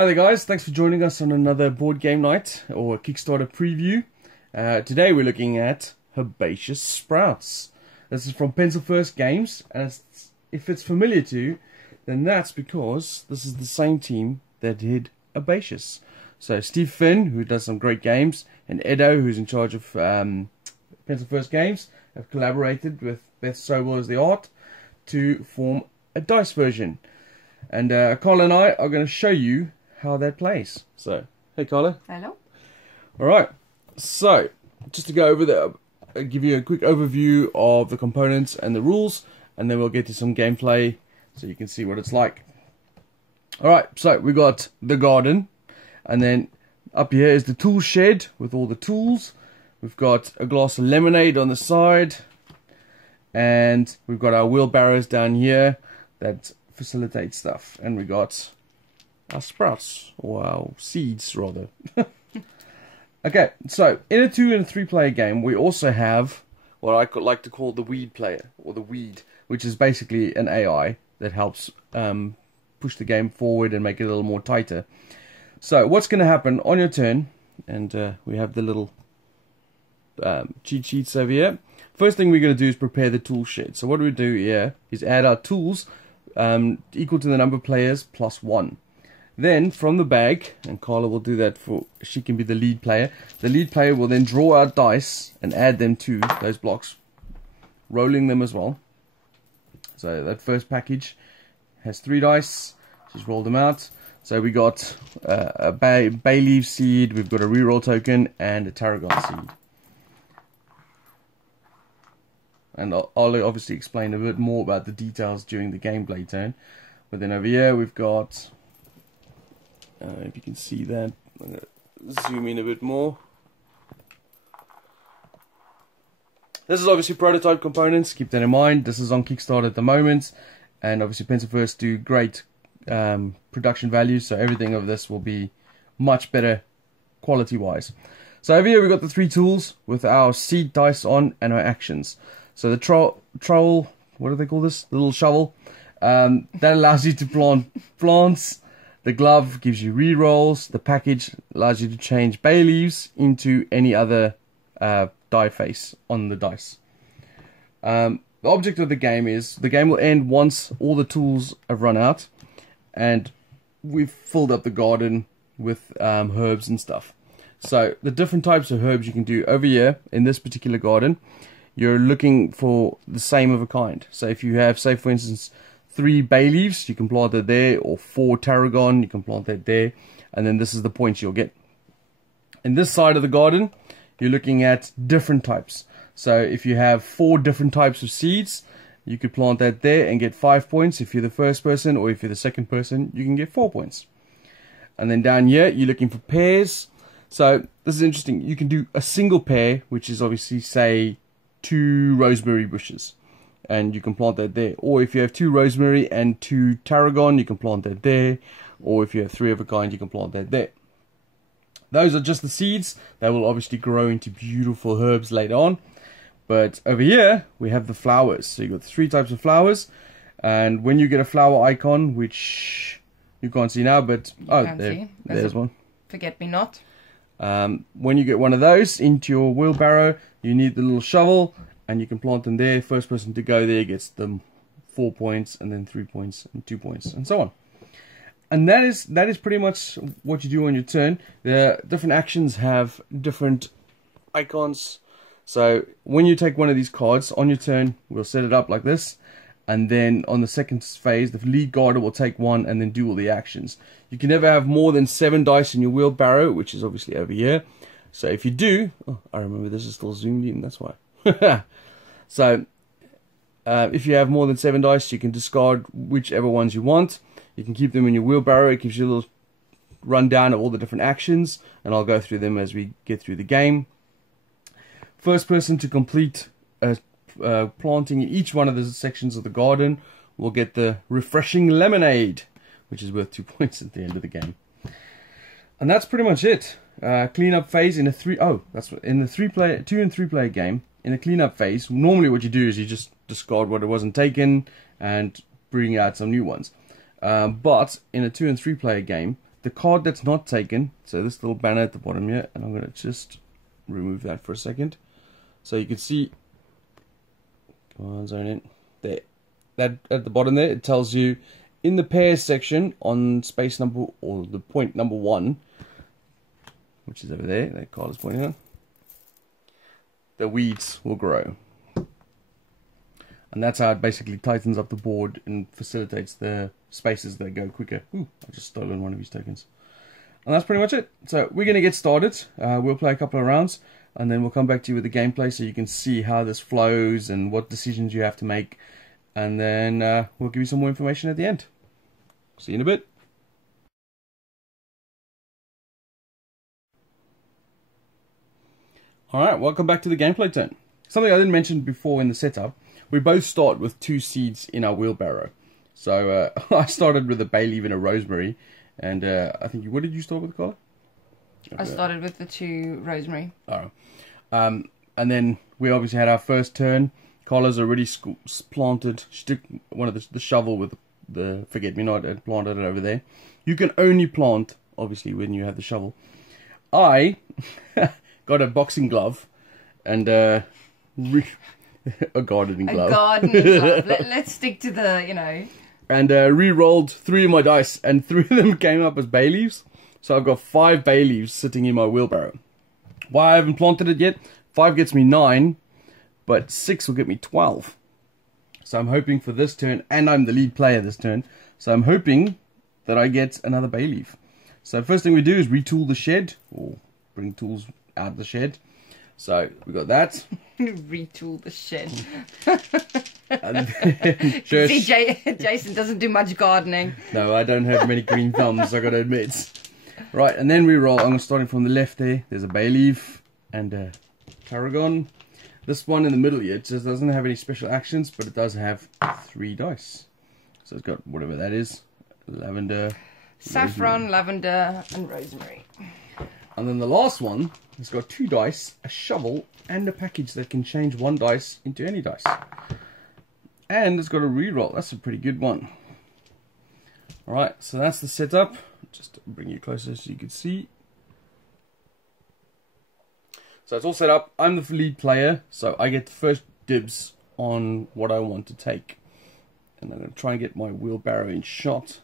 Hi there guys, thanks for joining us on another board game night or Kickstarter preview. Today we're looking at Herbaceous Sprouts. This is from Pencil First Games, and if it's familiar to you, then that's because this is the same team that did Herbaceous. So Steve Finn, who does some great games, and Edo, who's in charge of Pencil First Games, have collaborated with Beth Sobel as the art to form a dice version. And Carla and I are going to show you how that plays. So, hey Carla. Hello. Alright, so just to go over I'll give you a quick overview of the components and the rules, and then we'll get to some gameplay so you can see what it's like. Alright, so we got the garden, and then up here is the tool shed with all the tools. We've got a glass of lemonade on the side, and we've got our wheelbarrows down here that facilitate stuff, and we got our sprouts, or our seeds rather. Okay, so in a 2 and 3 player game we also have what I like to call the weed player, or the weed, which is basically an AI that helps push the game forward and make it a little more tighter. So what's going to happen on your turn, and we have the little cheat sheets over here. First thing we're going to do is prepare the tool shed. So what we do here is add our tools equal to the number of players plus 1. Then from the bag, and Carla will do that she can be the lead player. The lead player will then draw out dice and add them to those blocks, rolling them as well. So that first package has 3 dice. Just roll them out. So we got a bay leaf seed, we've got a reroll token, and a tarragon seed. And I'll obviously explain a bit more about the details during the gameplay turn. But then over here we've got, if you can see that, I'm going to zoom in a bit more. This is obviously prototype components, keep that in mind. This is on Kickstarter at the moment, and obviously Pencil First do great production values, so everything of this will be much better quality wise. So over here we've got the 3 tools with our seed dice on and our actions. So the trowel, what do they call this? The little shovel, that allows you to plant plants. The glove gives you re-rolls. The package allows you to change bay leaves into any other die face on the dice. The object of the game is, the game will end once all the tools have run out and we've filled up the garden with herbs and stuff. So the different types of herbs you can do over here in this particular garden, you're looking for the same of a kind. So if you have, say for instance, 3 bay leaves, you can plant it there, or 4 tarragon, you can plant that there, and then this is the points you'll get. In this side of the garden, you're looking at different types. So if you have 4 different types of seeds, you could plant that there and get 5 points. If you're the first person, or if you're the second person, you can get 4 points. And then down here, you're looking for pears. So this is interesting. You can do a single pear, which is obviously, say, 2 rosemary bushes, and you can plant that there. Or if you have 2 rosemary and 2 tarragon, you can plant that there. Or if you have 3 of a kind, you can plant that there. Those are just the seeds. They will obviously grow into beautiful herbs later on. But over here we have the flowers. So you've got 3 types of flowers, and when you get a flower icon, which you can't see now, but there's one. Forget me not. When you get one of those into your wheelbarrow, you need the little shovel, and you can plant them there. First person to go there gets them 4 points, and then 3 points, and 2 points, and so on. And that is pretty much what you do on your turn. The different actions have different icons. So when you take one of these cards on your turn, we'll set it up like this, and then on the second phase, the lead guarder will take one and then do all the actions. You can never have more than 7 dice in your wheelbarrow, which is obviously over here. So if you do, I remember this is still zoomed in, that's why. So if you have more than 7 dice, you can discard whichever ones you want. You can keep them in your wheelbarrow. It gives you a little rundown of all the different actions, and I'll go through them as we get through the game. First person to complete planting in each one of the sections of the garden will get the refreshing lemonade, which is worth 2 points at the end of the game. And that's pretty much it. Cleanup phase in a 2 and 3 player game. In a cleanup phase, normally what you do is you just discard what wasn't taken and bring out some new ones. But in a 2 and 3 player game, the card that's not taken, so this little banner at the bottom here, and I'm going to just remove that for a second. So you can see, come on, zone in, there. That at the bottom there, it tells you in the pairs section on space number, or the point number 1, which is over there, that card is pointing on, the weeds will grow. And that's how it basically tightens up the board and facilitates the spaces that go quicker. Ooh, I just stolen one of his tokens. And that's pretty much it. So we're going to get started. We'll play a couple of rounds, and then we'll come back to you with the gameplay so you can see how this flows and what decisions you have to make. And then we'll give you some more information at the end. See you in a bit. Alright, welcome back to the gameplay turn. Something I didn't mention before in the setup. We both start with 2 seeds in our wheelbarrow. So I started with a bay leaf and a rosemary. And I think, what did you start with, Carla? I started with the 2 rosemary. Oh. And then we obviously had our first turn. Carla's already planted. She took one of the shovel with the forget-me-not and planted it over there. You can only plant, obviously, when you have the shovel. I got a boxing glove and a gardening glove. A gardening glove. Let's stick to the, you know. And re-rolled 3 of my dice, and 3 of them came up as bay leaves. So I've got 5 bay leaves sitting in my wheelbarrow. Why I haven't planted it yet? 5 gets me 9, but 6 will get me 12. So I'm hoping for this turn, and I'm the lead player this turn, so I'm hoping that I get another bay leaf. So first thing we do is retool the shed, or bring tools out of the shed. So we got that. Retool the shed. And then, See, Jason doesn't do much gardening. No, I don't have many green thumbs, I gotta admit. Right, and then we roll. I'm starting from the left there. There's a bay leaf and a tarragon. This one in the middle here, it just doesn't have any special actions, but it does have 3 dice. So it's got whatever that is. Lavender, saffron, rosemary. lavender, and rosemary. And then the last one has got 2 dice, a shovel, and a package that can change 1 dice into any dice. And it's got a reroll. That's a pretty good one. Alright, so that's the setup. Just to bring you closer so you can see. So it's all set up. I'm the lead player, so I get the first dibs on what I want to take. And I'm going to try and get my wheelbarrow in shot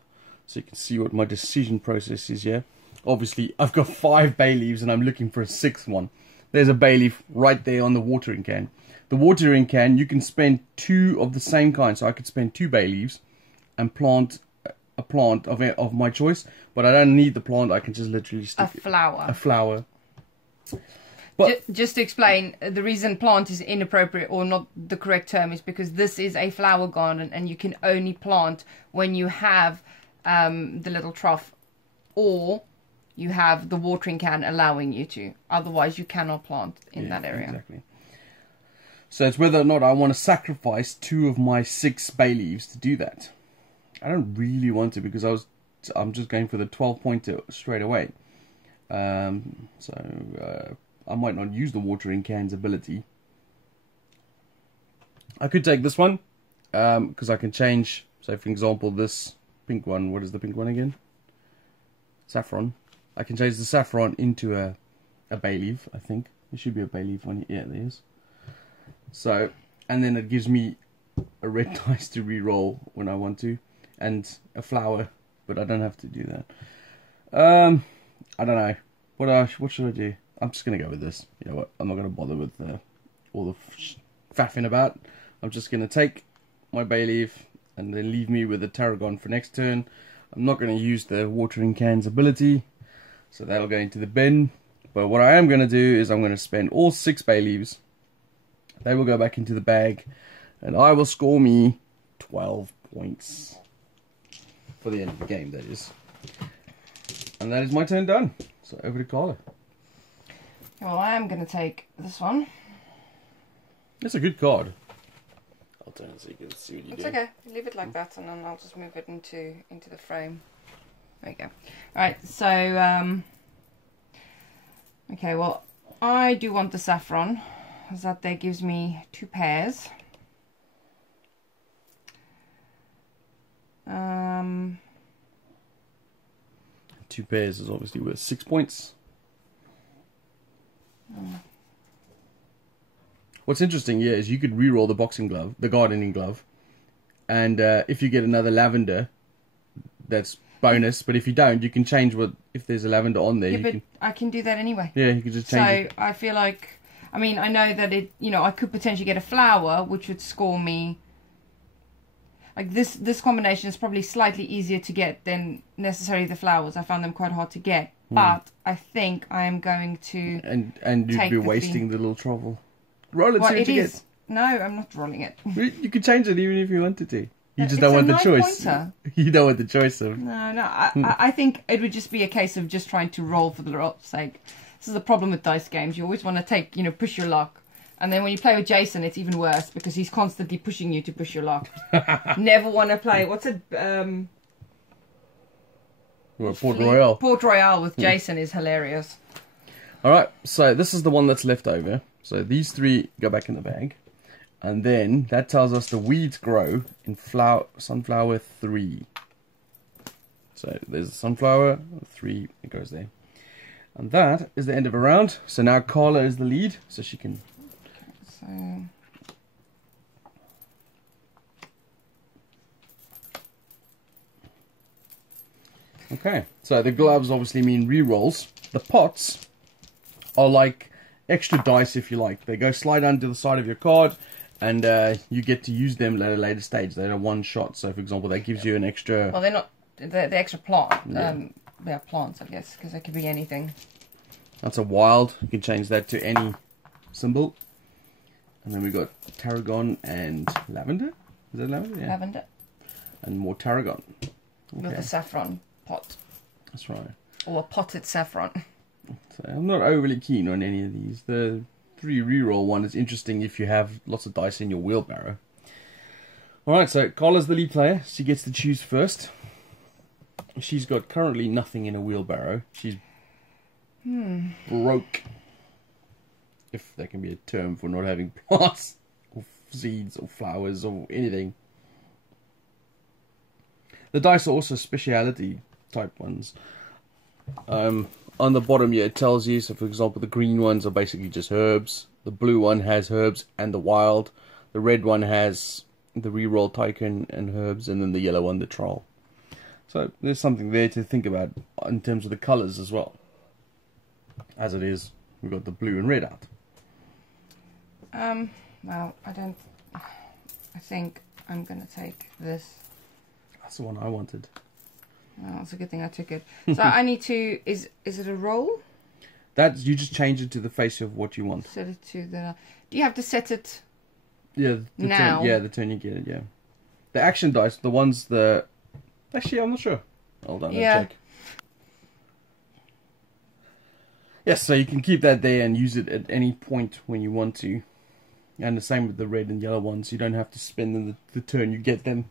so you can see what my decision process is here. Obviously, I've got 5 bay leaves and I'm looking for a 6th one. There's a bay leaf right there on the watering can. The watering can, you can spend 2 of the same kind. So I could spend 2 bay leaves and plant a plant of my choice. But I don't need the plant. I can just literally stick a flower. A flower. But just to explain, the reason plant is inappropriate or not the correct term is because this is a flower garden and you can only plant when you have the little trough or you have the watering can allowing you to. Otherwise, you cannot plant in that area. Exactly. So it's whether or not I want to sacrifice 2 of my 6 bay leaves to do that. I don't really want to because I'm just going for the 12-pointer straight away. I might not use the watering can's ability. I could take this one because I can change. So for example, this pink one. What is the pink one again? Saffron. I can change the saffron into a bay leaf. I think there should be a bay leaf one. Yeah, there is. So, and then it gives me a red dice to re-roll when I want to, and a flower, but I don't have to do that. I don't know. What should I do? I'm just going to go with this. You know what? I'm not going to bother with all the faffing about. I'm just going to take my bay leaf and then leave me with the tarragon for next turn. I'm not going to use the watering can's ability, so that'll go into the bin. But what I am going to do is I'm going to spend all 6 bay leaves. They will go back into the bag, and I will score me 12 points for the end of the game, that is. And that is my turn done. So over to Carla. Well, I am going to take this one. It's a good card. I'll turn it so you can see what you do. It's okay. Leave it like that, and then I'll just move it into the frame. There you go. Alright, so, okay, well, I do want the saffron, because that there gives me 2 pairs. 2 2 pairs is obviously worth 6 points. What's interesting here is you could re-roll the boxing glove, the gardening glove, and if you get another lavender, that's bonus. But if you don't, you can change what, if there's a lavender on there. Yeah, you but can, I can do that anyway. yeah, you can just change it. So I feel like, I mean, I know that it, you know, I could potentially get a flower, which would score me. Like this combination is probably slightly easier to get than necessarily the flowers. I found them quite hard to get. But I think I am going to And you'd be wasting the little travel. Roll it, well, see what it you is. get. No, I'm not rolling it. You could change it even if you wanted to. You just It's don't a want the 9 choice. pointer. You don't want the choice of. No, I think it would just be a case of just trying to roll for the roll's sake. This is the problem with dice games. You always want to take, you know, push your luck. And then when you play with Jason, it's even worse because he's constantly pushing you to push your luck. Never want to play. What's it? Port Royale. Port Royale with Jason is hilarious. Alright, so this is the one that's left over. So these 3 go back in the bag. And then that tells us the weeds grow in sunflower 3. So there's a sunflower, 3, it goes there. And that is the end of a round. So now Carla is the lead, so she can... So... Okay, so the gloves obviously mean re-rolls. The pots are like extra dice, if you like. They go slide under the side of your card, and you get to use them at a later stage. They're a one shot. So, for example, that gives you an extra... Well, they're not... They're extra plant. Yeah. They're plants, I guess, because they could be anything. That's a wild. You can change that to any symbol. And then we got tarragon and lavender. Is that lavender? Yeah. Lavender. And more tarragon. Okay. With a saffron pot. That's right. Or a potted saffron. So I'm not overly keen on any of these. The 3 reroll one is interesting if you have lots of dice in your wheelbarrow. Alright, so Carla's the lead player. She gets to choose first. She's got currently nothing in a wheelbarrow. She's broke. If that can be a term for not having plants, or seeds, or flowers, or anything. The dice are also speciality type ones. On the bottom here it tells you, so for example the green ones are basically just herbs. The blue one has herbs and the wild. The red one has the reroll tycoon and herbs, and then the yellow one the troll. So there's something there to think about in terms of the colours as well. As it is, we've got the blue and red out. Well, I think I'm going to take this. That's the one I wanted. Oh, it's a good thing I took it. So I need to, is it a roll? That, you just change it to the face of what you want. Set it to the, do you have to set it Yeah, the now? Turn, yeah, the turn you get it, yeah. The action dice, the ones actually, I'm not sure. Hold on, Yeah. I'll check. Yes, so you can keep that there and use it at any point when you want to. And the same with the red and yellow ones. You don't have to spend them the turn you get them.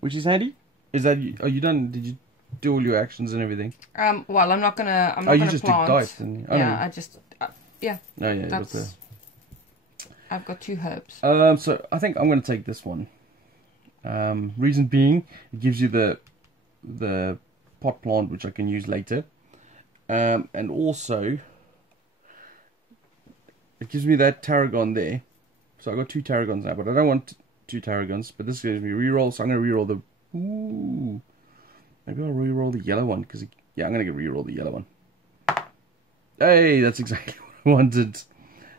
Which is handy. Is that, are you done? Did you do all your actions and everything? Well, I'm not gonna you gonna just plant. did dice, didn't you? Oh, Yeah, no. I just, yeah. Oh, yeah, That's, I've got 2 herbs. so I think I'm going to take this one. Reason being, it gives you the pot plant, which I can use later. And also, it gives me that tarragon there. So I've got 2 tarragons now, but I don't want 2 tarragons. But this gives me reroll, so I'm going to reroll the... Ooh. Maybe I'll reroll the yellow one, because... Yeah, I'm going to reroll the yellow one. Hey, that's exactly what I wanted.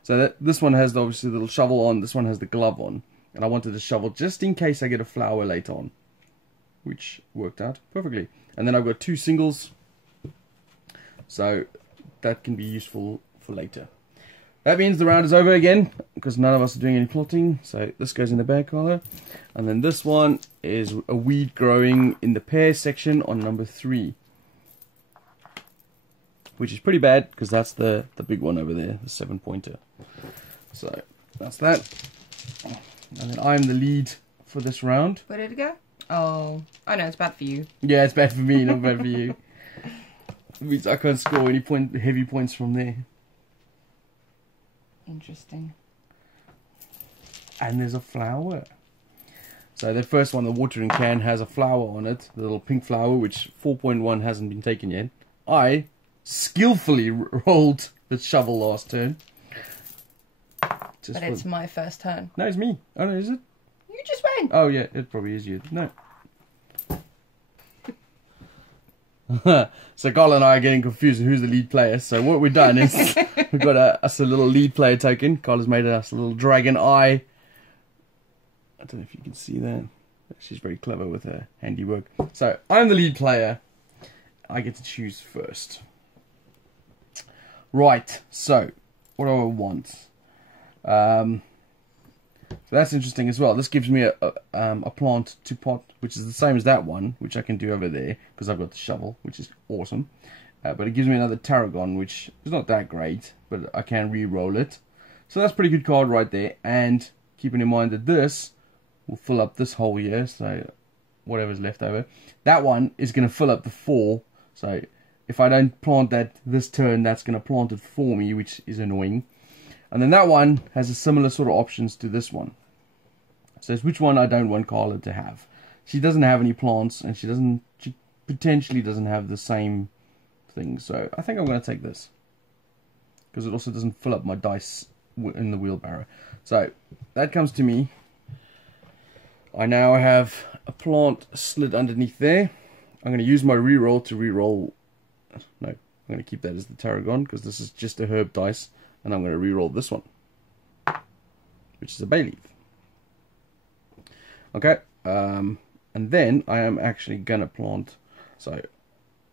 So this one has obviously the little shovel on, this one has the glove on. And I wanted a shovel just in case I get a flower later on. Which worked out perfectly. And then I've got 2 singles. So that can be useful for later. That means the round is over again, because none of us are doing any plotting. So this goes in the bag collar. And then this one is a weed growing in the pear section on number 3. Which is pretty bad, because that's the big one over there, the 7-pointer. So that's that. And then I'm the lead for this round. Where did it go? Oh, I know, it's bad for you. Yeah, it's bad for me, not bad for you. It means I can't score any heavy points from there. Interesting. And there's a flower. So the first one, the watering can, has a flower on it, the little pink flower, which 4.1 hasn't been taken yet. I skillfully rolled the shovel last turn. But it's my first turn. No, it's me. Oh no, is it? You just went. Oh yeah, it probably is you. No. So Carl and I are getting confused who's the lead player. So what we've done is we've got us a little lead player token. Carl has made us a little dragon eye. I don't know if you can see that. She's very clever with her handiwork. So I'm the lead player. I get to choose first. Right. So what do I want? So that's interesting as well. This gives me a plant to pot, which is the same as that one, which I can do over there because I've got the shovel, which is awesome. But it gives me another tarragon, which is not that great, but I can re-roll it. So that's a pretty good card right there. And keeping in mind that this will fill up this hole here, so whatever's left over. That one is going to fill up the 4. So if I don't plant that this turn, that's going to plant it for me, which is annoying. And then that one has a similar sort of options to this one. So it's which one I don't want Carla to have. She doesn't have any plants, and she potentially doesn't have the same thing. So I think I'm going to take this, because it also doesn't fill up my dice in the wheelbarrow. So that comes to me. I now have a plant slid underneath there. I'm going to use my reroll to reroll. No, I'm going to keep that as the tarragon, because this is just a herb dice. And I'm going to re-roll this one, which is a bay leaf. Okay, and then I am actually going to plant. So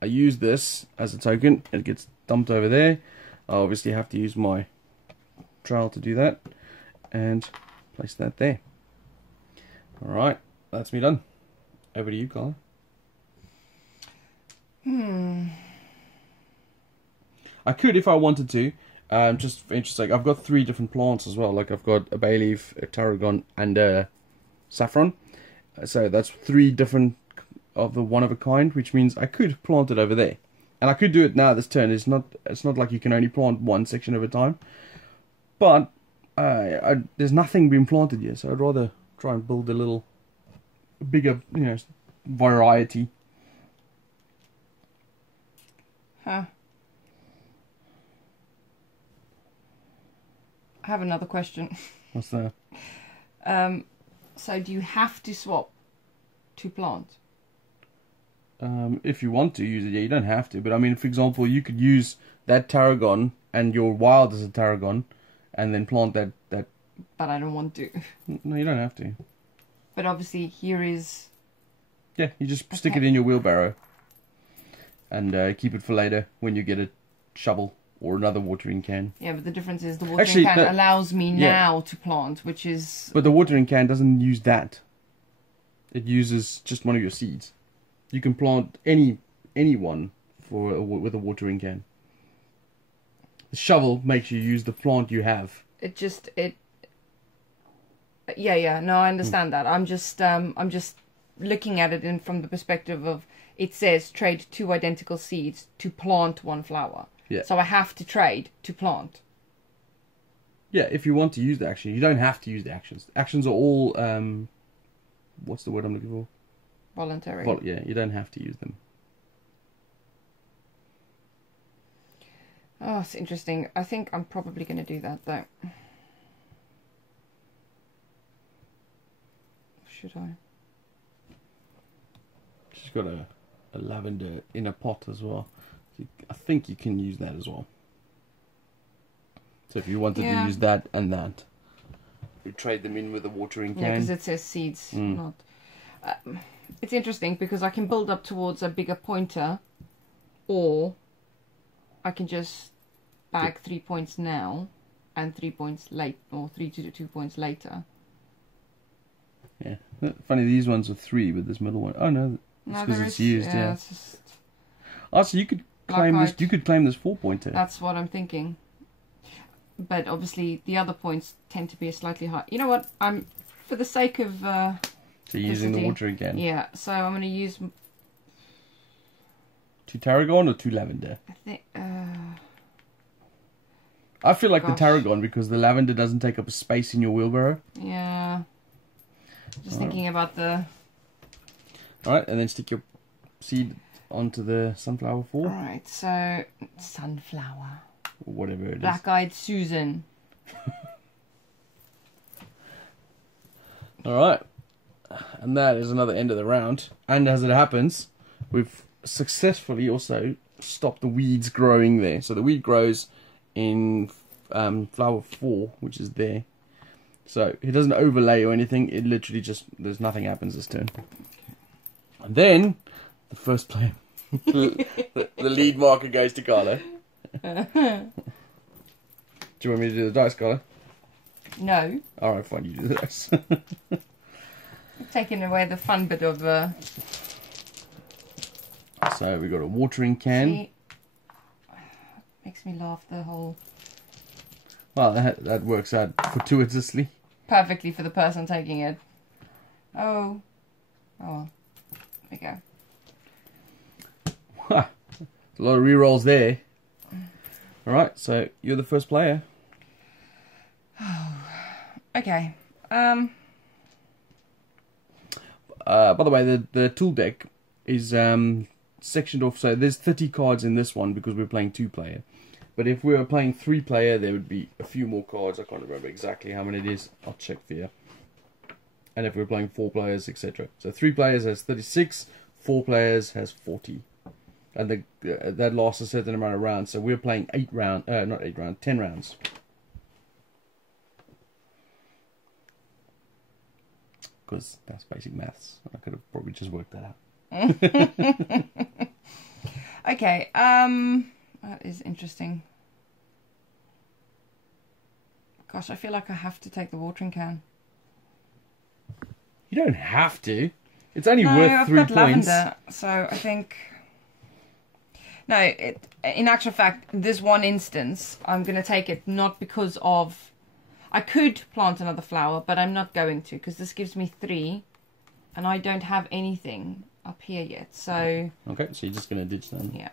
I use this as a token. It gets dumped over there. I obviously have to use my trowel to do that. And place that there. Alright, that's me done. Over to you, Carla. I could, if I wanted to, just for interest sake, I've got 3 different plants as well. Like I've got a bay leaf, a tarragon, and a saffron. So that's 3 different of the one of a kind, which means I could plant it over there, and I could do it now this turn. It's not like you can only plant one section at a time, but there's nothing been planted yet, so I'd rather try and build a bigger, variety. Huh. I have another question. What's that? So do you have to swap to plant? If you want to use it, yeah, you don't have to. But I mean, for example, you could use that tarragon and your wild as a tarragon, and then plant that. But I don't want to. No, you don't have to. But obviously, here is. Yeah, you just stick it in your wheelbarrow, and keep it for later when you get a shovel or another watering can. Yeah, but the difference is the watering can allows me now to plant, which is... But the watering can doesn't use that. It uses just one of your seeds. You can plant any one with a watering can. The shovel makes you use the plant you have. Yeah, no, I understand that. I'm just looking at it from the perspective of, it says trade 2 identical seeds to plant 1 flower. Yeah. So I have to trade to plant. Yeah, if you want to use the action. You don't have to use the actions. The actions are all, what's the word I'm looking for? Voluntary. Yeah, you don't have to use them. Oh, it's interesting. I think I'm probably going to do that, though. Should I? She's got a lavender in a pot as well. I think you can use that as well. So if you wanted to use that and that, you trade them in with a watering can. Yeah, because it says seeds, not... it's interesting because I can build up towards a bigger pointer, or I can just bag 3 points now and 3 points late, or 3 to 2 points later. Yeah, funny, these ones are 3, but this middle one, oh no, it's because it's used. Yeah, it's just... Oh, so you could claim this. You could claim this 4-pointer. That's what I'm thinking. But obviously, the other points tend to be a slightly high. You know what? For the sake of. So you're using the watering can. Yeah. So I'm going to use. 2 tarragon or 2 lavender? I think. I feel like the tarragon, because the lavender doesn't take up a space in your wheelbarrow. Yeah. Just thinking about the... Alright, and then stick your seed onto the sunflower 4. Alright, so sunflower. Or whatever it is. Black-eyed Susan. Alright. And that is another end of the round. And as it happens, we've successfully also stopped the weeds growing there. So the weed grows in flower 4, which is there. So it doesn't overlay or anything. It literally just, there's nothing happens this turn. And then the first player, the lead marker goes to Carla. Do you want me to do the dice, Carla? No. Alright, fine, you do the dice. Taking away the fun bit of So we got a watering can. See, makes me laugh, the whole... Well, that works out fortuitously. Perfectly for the person taking it. Oh. Oh. There we go. Ha! A lot of rerolls there. Alright, so you're the first player. Okay. By the way, the tool deck is sectioned off. So there's 30 cards in this one because we're playing 2-player. But if we were playing 3-player, there would be a few more cards. I can't remember exactly how many it is. I'll check for you. And if we're playing 4 players, etc. So 3 players has 36, 4 players has 40. And that lasts a certain amount of rounds. So we're playing 10 rounds. Because that's basic maths. I could have probably just worked that out. Okay, that is interesting. Gosh, I feel like I have to take the watering can. You don't have to. It's only No, worth I've 3 got points. lavender, so I think... No, in actual fact, this one instance, I'm going to take it not because of... I could plant another flower, but I'm not going to, because this gives me 3, and I don't have anything up here yet, so... Okay, so you're just going to ditch them. Yeah.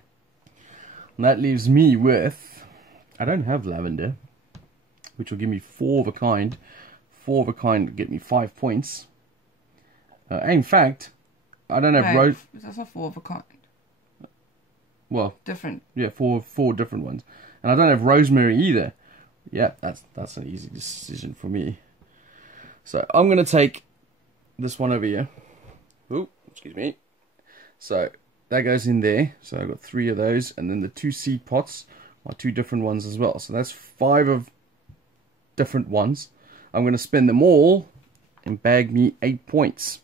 And that leaves me with... I don't have lavender, which will give me 4 of a kind. 4 of a kind will get me 5 points. In fact, I don't have rose... That's not 4 of a kind. Well... Different. Yeah, four different ones. And I don't have rosemary either. Yeah, that's an easy decision for me. So I'm going to take this one over here. Ooh, excuse me. So that goes in there. So I've got 3 of those. And then the 2 seed pots are 2 different ones as well. So that's 5 of different ones. I'm going to spend them all and bag me 8 points.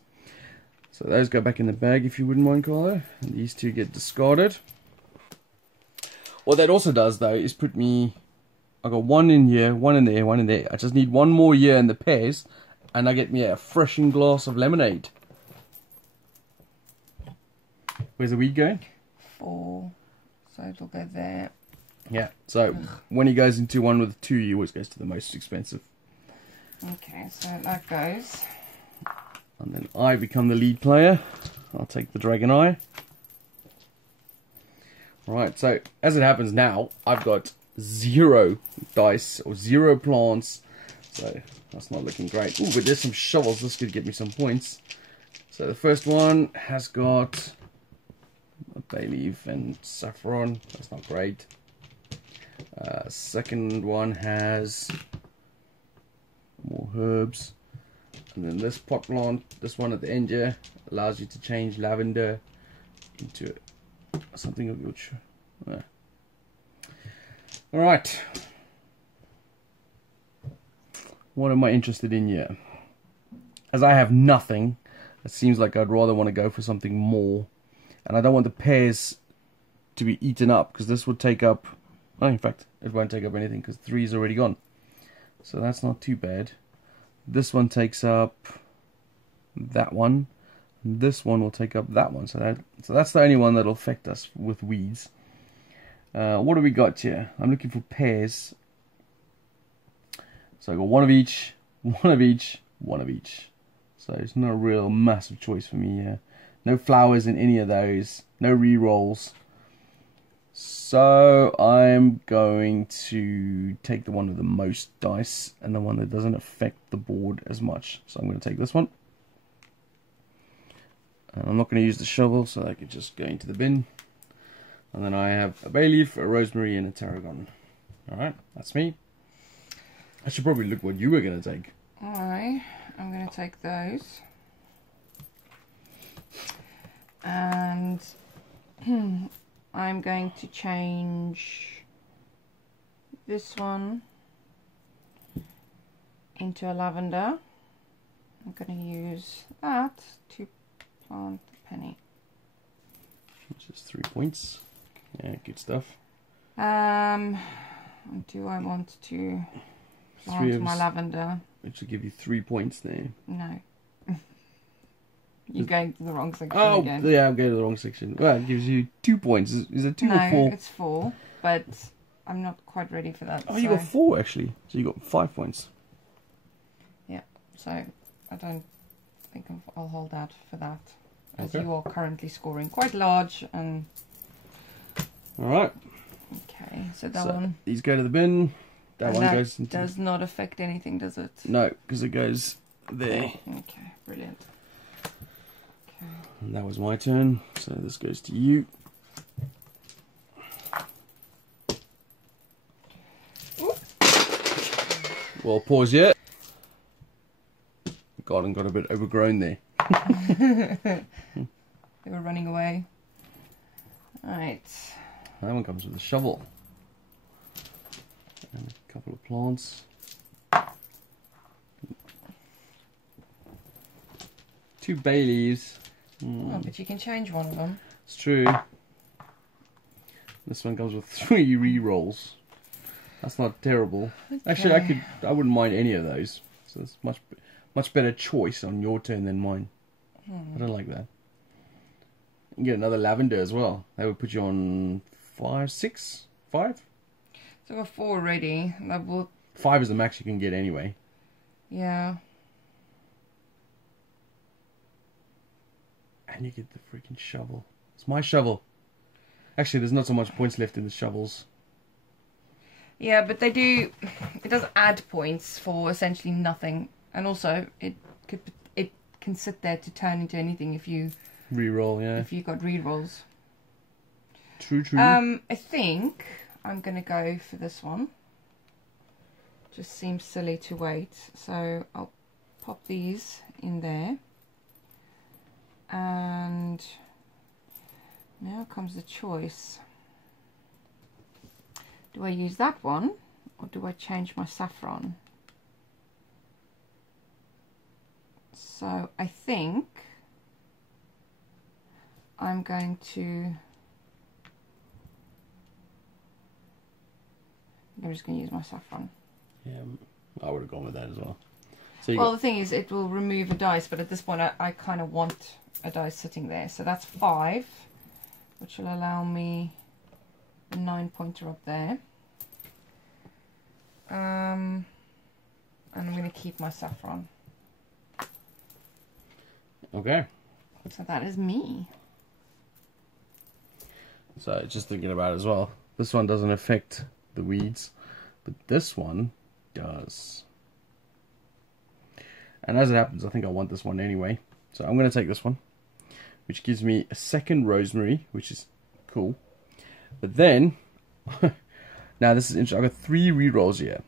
So those go back in the bag if you wouldn't mind, Carlo. And these 2 get discarded. What that also does though is put me... I got 1 in here, 1 in there, 1 in there. I just need 1 more year in the pears, and I get me a freshened glass of lemonade. Where's the weed going? 4. So it'll go there. Yeah, so when he goes into one with 2, he always goes to the most expensive. Okay, so that goes. And then I become the lead player. I'll take the dragon eye. Right, so as it happens now, I've got 0 dice or 0 plants. So that's not looking great. Ooh, but there's some shovels. This could get me some points. So the first one has got a bay leaf and saffron. That's not great. Second one has more herbs. And then this pot plant, this one at the end here, allows you to change lavender into something of your choice. Alright. What am I interested in here? As I have nothing, it seems like I'd rather want to go for something more. And I don't want the pears to be eaten up, because this would take up... Oh, in fact, it won't take up anything, because 3 is already gone. So that's not too bad. This one takes up that one. And this one will take up that one. So that's the only one that'll affect us with weeds. What do we got here? I'm looking for pears. So I got 1 of each, 1 of each, 1 of each. So it's not a real massive choice for me here. No flowers in any of those. No re-rolls. So I'm going to take the one with the most dice and the one that doesn't affect the board as much. So I'm going to take this one. And I'm not going to use the shovel, so that could just go into the bin. And then I have a bay leaf, a rosemary, and a tarragon. Alright, that's me. I should probably look what you were going to take. Alright, I'm going to take those. And I'm going to change this one into a lavender. I'm going to use that to plant the penny. Which is 3 points. Yeah, good stuff. Do I want to plant my lavender? Which will give you 3 points there. No. You're going to the wrong section again. Yeah, I'm going to the wrong section. Well, it gives you 2 points. Is it 2 or 4? No, it's 4, but I'm not quite ready for that. Oh, you got 4 actually. So you got 5 points. Yeah, so I don't think I'll hold out for that. As Okay. you are currently scoring quite large. And Alright. okay, so that one. These go to the bin. That one goes into... does not affect anything, does it? No, because it goes there. Okay, brilliant. Okay. And that was my turn, so this goes to you. Ooh. Well, pause yet. Garden got a bit overgrown there. They were running away. Alright. That one comes with a shovel. And a couple of plants. 2 bay leaves. Oh, but you can change one of them. It's true. This one comes with 3 re-rolls. That's not terrible. Okay. Actually, I wouldn't mind any of those. So it's much better choice on your turn than mine. I don't like that. You can get another lavender as well. That would put you on 5, 6, 5? So I've got 4 already. That will... 5 is the max you can get anyway. Yeah. And you get the freaking shovel. It's my shovel. Actually, there's not so much points left in the shovels. Yeah, but they do... It does add points for essentially nothing. And also, it can sit there to turn into anything if you... Reroll, yeah. If you got rerolls. True, true. I think I'm going to go for this one. Just seems silly to wait. So I'll pop these in there. And now comes the choice. Do I use that one or do I change my saffron? So I think I'm going to... I'm just going to use my saffron. Yeah, I would have gone with that as well. So Well, the thing is, it will remove a dice, but at this point I kind of want a dice sitting there. So that's 5, which will allow me a 9-pointer up there. And I'm going to keep my saffron. Okay. So that is me. So just thinking about it as well. This one doesn't affect the weeds, but this one does. And as it happens, I think I want this one anyway. So I'm going to take this one, which gives me a 2nd rosemary, which is cool. But then, now this is interesting. I've got 3 rerolls here.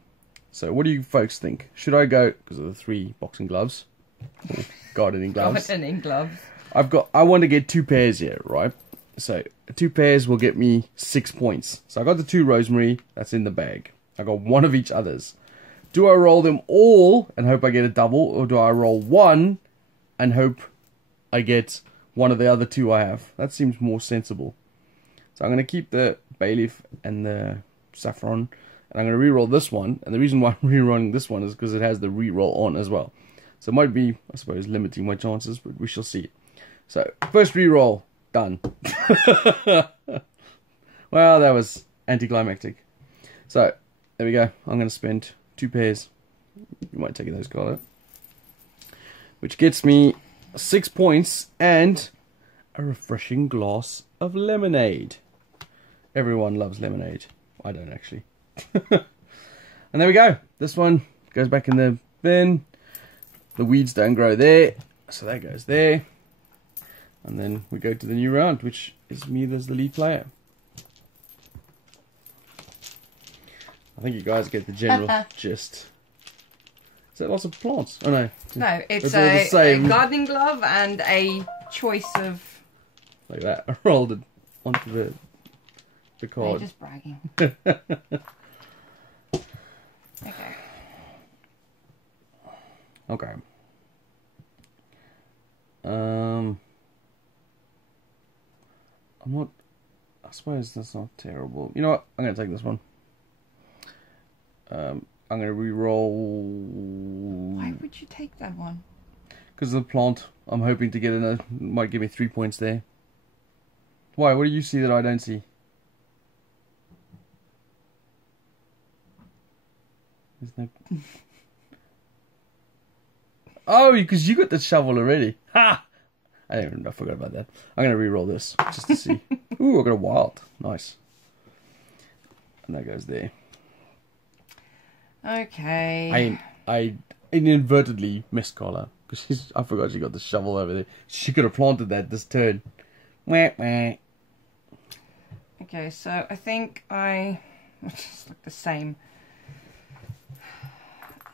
So what do you folks think? Should I go, because of the 3 boxing gloves, or gardening gloves? Gardening gloves. I want to get 2 pairs here, right? So 2 pairs will get me 6 points. So I got the 2 rosemary, that's in the bag. I got 1 of each others. Do I roll them all and hope I get a double, or do I roll 1 and hope I get one of the other 2 I have? That seems more sensible. So I'm going to keep the bay leaf and the saffron, and I'm going to re-roll this one. And the reason why I'm re-rolling this one is because it has the re-roll on as well. So it might be, I suppose, limiting my chances, but we shall see. So first re-roll, done. Well, that was anticlimactic. So there we go. I'm going to spend 2 pairs. You might take those, Carlo. Which gets me 6 points and a refreshing glass of lemonade. Everyone loves lemonade. I don't actually. And there we go. This one goes back in the bin. The weeds don't grow there, so that goes there. And then we go to the new round, which is me as the lead player. I think you guys get the general gist. Is that lots of plants? Oh no. No, it's all the a same. gardening glove and a choice of... Like that. I rolled it onto the You're card. just bragging. Okay. Okay. I'm not... I suppose that's not terrible. You know what? I'm going to take this one. I'm going to re-roll... Why would you take that one? Because of the plant. I'm hoping to get another... Might give me 3 points there. Why? What do you see that I don't see? There's no... Oh, because you got the shovel already. Ha! I forgot about that. I'm going to re-roll this just to see. Ooh, I got a wild. Nice. And that goes there. Okay. I inadvertently missed Carla. Because I forgot she got the shovel over there. She could have planted that this turn. Wah, wah. Okay, so I think I just look the same.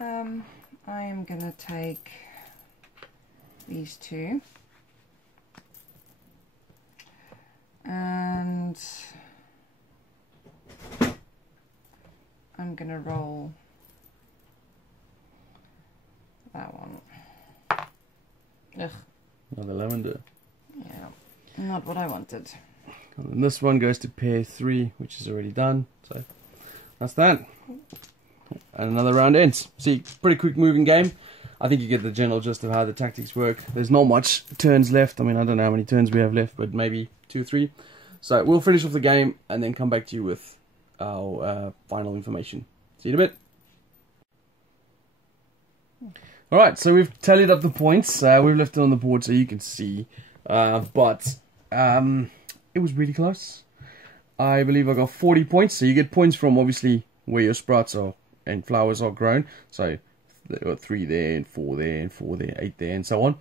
I am gonna take these two and I'm gonna roll that one. Ugh. Another lavender. Yeah, not what I wanted. And this one goes to pair 3, which is already done. So that's that. And another round ends. See, pretty quick moving game. I think you get the general gist of how the tactics work. There's not much turns left. I mean, I don't know how many turns we have left, but maybe 2 or 3. So we'll finish off the game and then come back to you with our final information. See you in a bit. Alright, so we've tallied up the points. We've left it on the board so you can see. But it was really close. I believe I got 40 points. So you get points from obviously where your sprouts are and flowers are grown. So there were 3 there and 4 there and 4 there, 8 there and so on.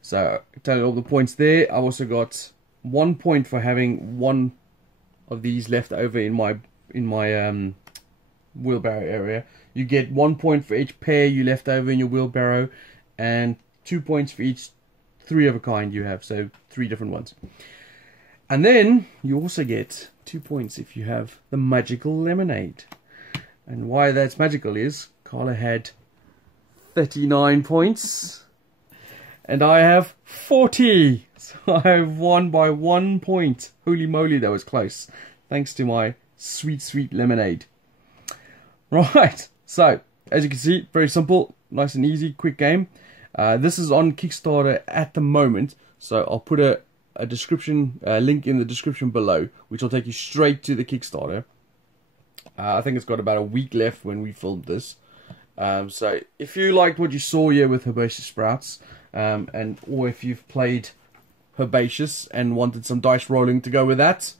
So I tallied all the points there. I also got 1 point for having one of these left over in my wheelbarrow area. You get 1 point for each pair you left over in your wheelbarrow, and 2 points for each 3 of a kind you have, so 3 different ones. And then you also get 2 points if you have the magical lemonade. And why that's magical is Carla had 39 points and I have 40. So I have won by 1 point. Holy moly, that was close. Thanks to my sweet, sweet lemonade. Right, so as you can see, very simple, nice and easy, quick game. This is on Kickstarter at the moment, so I'll put a description link in the description below, which will take you straight to the Kickstarter. I think it's got about a week left when we filmed this. So if you liked what you saw here with Herbaceous Sprouts, or if you've played Herbaceous and wanted some dice rolling to go with that,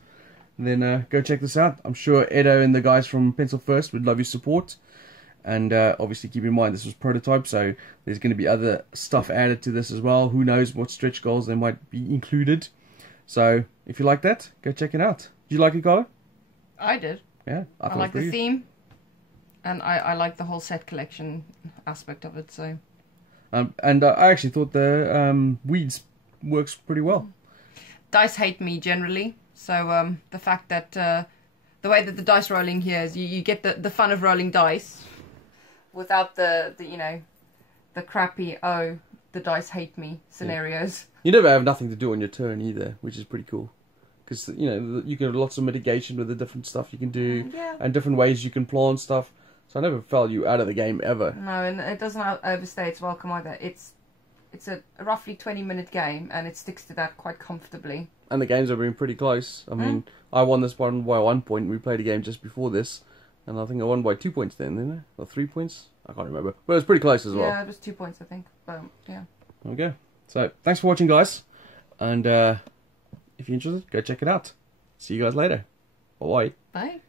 then go check this out. I'm sure Edo and the guys from Pencil First would love your support. And obviously keep in mind this was prototype, so there's going to be other stuff added to this as well. Who knows what stretch goals there might be included. So if you like that, go check it out. Did you like it, Carla? I did. Yeah, I like the theme, and I like the whole set collection aspect of it. So, and I actually thought the weeds works pretty well. Dice hate me generally, so the fact that the way that the dice rolling here is, you get the fun of rolling dice without the you know, the crappy the dice hate me scenarios. Yeah. You never have nothing to do on your turn either, which is pretty cool. Because, you know, you can have lots of mitigation with the different stuff you can do, and different ways you can plant stuff. So I never felt you out of the game ever. No, and it doesn't overstay its welcome either. It's a roughly 20-minute game, and it sticks to that quite comfortably. And the games have been pretty close. I mean, I won this one by 1 point. We played a game just before this, and I think I won by 2 points then, didn't I? Or 3 points? I can't remember. But it was pretty close as well. Yeah, it was 2 points, I think. But, yeah. Okay. So, thanks for watching, guys. And if you're interested, go check it out. See you guys later. Bye-bye. Bye.